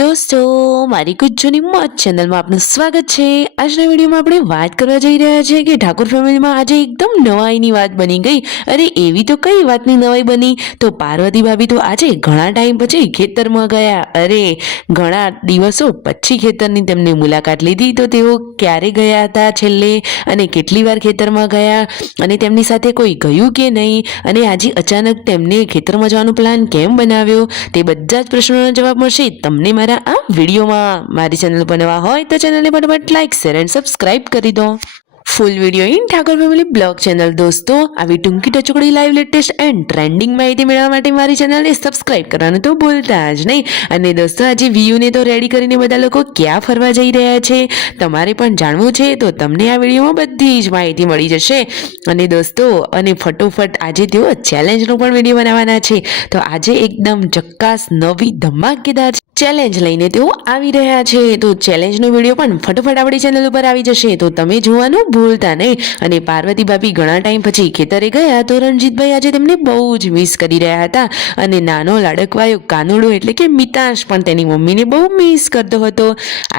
દોસ્તો મારી કુજ્જુની મોજ ચેનલમાં આપનું સ્વાગત છે। આજના વિડીયોમાં આપણે વાત કરવા જઈ રહ્યા છીએ કે ઠાકોર ફેમિલીમાં આજે એકદમ નવાઈની વાત બની ગઈ। અરે એવી તો કઈ વાતની નવાઈ બની? તો પાર્વતી ભાભી તો આજે ઘણા ટાઈમ પછી ખેતરમાં ગયા। અરે ઘણા દિવસો પછી ખેતરની તેમની મુલાકાત લીધી। તો તેઓ ક્યારે ગયા હતા છેલ્લે, અને કેટલી વાર ખેતરમાં ગયા, અને તેમની સાથે કોઈ ગયું કે નહીં, અને આજે અચાનક તેમને ખેતરમાં જવાનો પ્લાન કેમ બનાવ્યો, તે બધા જ પ્રશ્નોના જવાબ મળશે તમને મારા આ વિડીયોમાં। મારી ચેનલ પર નવા હોય તો ચેનલને ફટાફટ લાઈક, શેર એન્ડ સબસ્ક્રાઇબ કરી દો। Full video in Thakor family blog channel. દોસ્તો આવી ટૂંકી ટચોકડી લાઈવ લેટેસ્ટ એન્ડ ટ્રેન્ડિંગ માહિતી મેળવવા માટે મારી ચેનલને સબસ્ક્રાઇબ કરવાનું તો ભૂલતા જ નહીં। અને દોસ્તો આજે વ્યુને તો રેડી કરીને બધા લોકો ક્યાં ફરવા જઈ રહ્યા છે તમારે પણ જાણવું છે તો તમને આ વિડીયોમાં બધી જ માહિતી મળી જશે। અને દોસ્તો અને ફટોફટ આજે તેઓ ચેલેન્જનો પણ વિડીયો બનાવવાના છે। તો આજે એકદમ જક્કાસ નવી ધમાકેદાર ચેલેન્જ લઈને તેઓ આવી રહ્યા છે। તો ચેલેન્જનો વિડીયો પણ ફટોફટ આપણી ચેનલ ઉપર આવી જશે, તો તમે જોવાનું ભૂલતા નહીં। અને પાર્વતી ભાભી ઘણા ટાઈમ પછી ખેતરે ગયા તો રણજીતભાઈ આજે તેમને બહુ જ મિસ કરી રહ્યા હતા। અને નાનો લાડકવાયો કાનુડો એટલે કે મિતાંશ પણ તેની મમ્મીને બહુ મિસ કરતો હતો।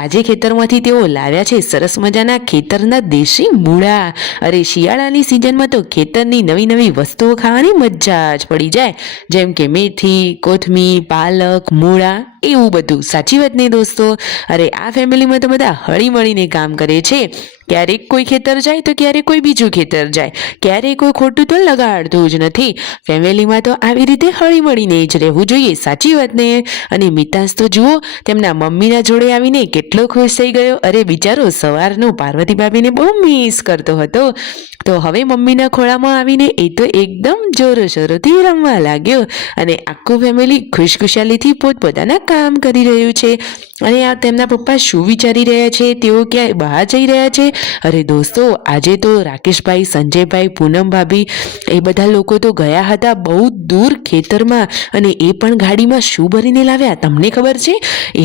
આજે ખેતરમાંથી તેઓ લાવ્યા છે સરસ મજાના ખેતરના દેશી મૂળા। અરે શિયાળાની સિઝનમાં તો ખેતરની નવી નવી વસ્તુઓ ખાવાની મજા જ પડી જાય, જેમ કે મેથી, કોથમીર, પાલક, મૂળા, એવું બધું। સાચી વાત નહીં દોસ્તો? અરે આ ફેમિલીમાં તો બધા હળી મળીને કામ કરે છે। ક્યારેક કોઈ ખેતર જાય તો ક્યારેક કોઈ બીજું ખેતર જાય, ક્યારેક કોઈ ખોટું તો લગાડતું જ નથી। ફેમિલીમાં તો આવી રીતે હળી મળીને જ રહેવું જોઈએ, સાચી વાત ને? અને મિતાંશ તો જુઓ તેમના મમ્મીના જોડે આવીને કેટલો ખુશ થઈ ગયો। અરે બિચારો સવારનો પાર્વતી ભાભીને બહુ મિસ કરતો હતો, તો હવે મમ્મીના ખોળામાં આવીને એ તો એકદમ જોરોશોરોથી રમવા લાગ્યો। અને આખું ફેમિલી ખુશખુશાલીથી પોતપોતાના કામ કરી રહ્યું છે। અને આ તેમના પપ્પા શું વિચારી રહ્યા છે? તેઓ ક્યાંય બહાર જઈ રહ્યા છે? અરે દોસ્તો આજે તો રાકેશભાઈ, સંજયભાઈ, પૂનમ ભાભી એ બધા લોકો તો ગયા હતા બહુ દૂર ખેતરમાં, અને એ પણ ગાડીમાં શું ભરીને લાવ્યા તમને ખબર છે?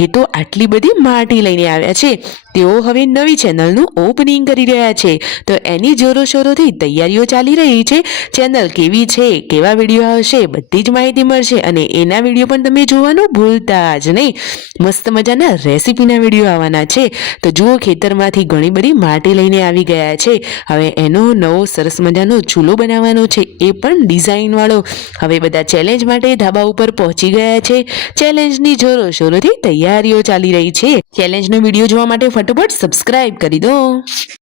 એ તો આટલી બધી માટી લઈને આવ્યા છે। તેઓ હવે નવી ચેનલનું ઓપનિંગ કરી રહ્યા છે, તો એની જોરોશોરોથી તૈયારીઓ ચાલી રહી છે। ચેનલ કેવી છે, કેવા વિડીયો આવશે, બધી જ માહિતી મળશે, અને એના વિડીયો પણ તમે જોવાનું ભૂલતા જ નહીં। મસ્ત મજાના રેસીપીના વિડીયો આવવાના છે। તો જુઓ ખેતરમાંથી ઘણી બધી માટી લઈને આવી ગયા છે। હવે એનો નવો સરસ મજાનો ચૂલો બનાવવાનો છે, એ પણ ડિઝાઇનવાળો। હવે બધા ચેલેન્જ માટે ધાબા ઉપર પહોંચી ગયા છે। ચેલેન્જની જોરોશોરોથી તૈયારીઓ ચાલી રહી છે। ચેલેન્જનો વિડીયો જોવા માટે ફટાફટ સબસ્ક્રાઇબ કરી દો।